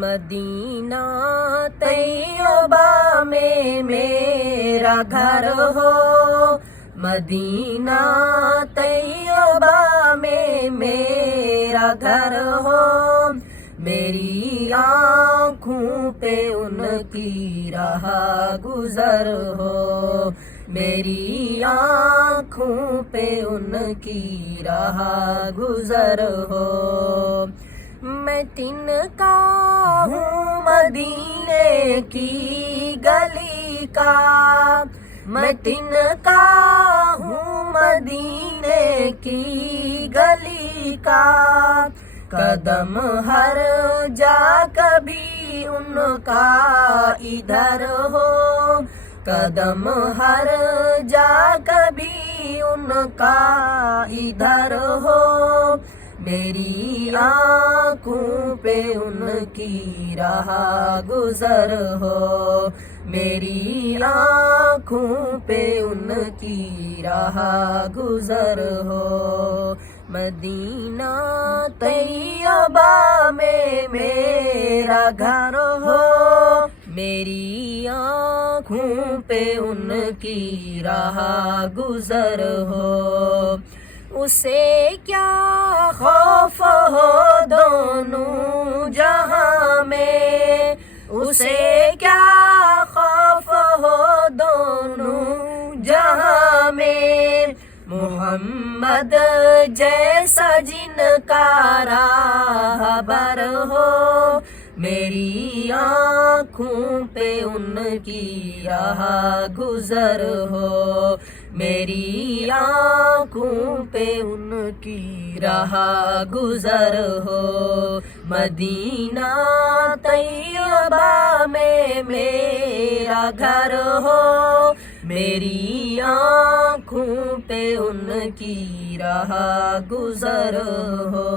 مدینہ طیبہ میں میرا گھر ہو، مدینہ طیبہ میں میرا گھر ہو، میری آنکھوں پہ ان کی راہ گزر ہو، میری آنکھوں پہ ان کی راہ گزر ہو۔ میں تن کا ہوں مدینے کی گلی کا، میں تن کا ہوں مدینے کی گلی کا، قدم ہر جا کبھی ان کا ادھر ہو، قدم ہر جا کبھی ان کا ادھر ہو، میری آنکھوں پہ ان کی راہ گزر ہو، میری آنکھوں پہ ان کی راہ گزر ہو۔ مدینہ طیبہ میں میرا گھر ہو، میری آنکھوں پہ ان کی راہ گزر ہو، اسے کیا خوف ہو دونوں جہاں میں، اسے کیا خوف ہو دونوں جہاں میں، محمد جیسا جن کا راہبر ہو، میری آنکھوں پہ ان کی راہ گزر ہو، میری آنکھوں پہ ان کی راہ گزر ہو، مدینہ طیبہ میں میرا گھر ہو، میری آنکھوں پہ ان کی راہ گزر ہو۔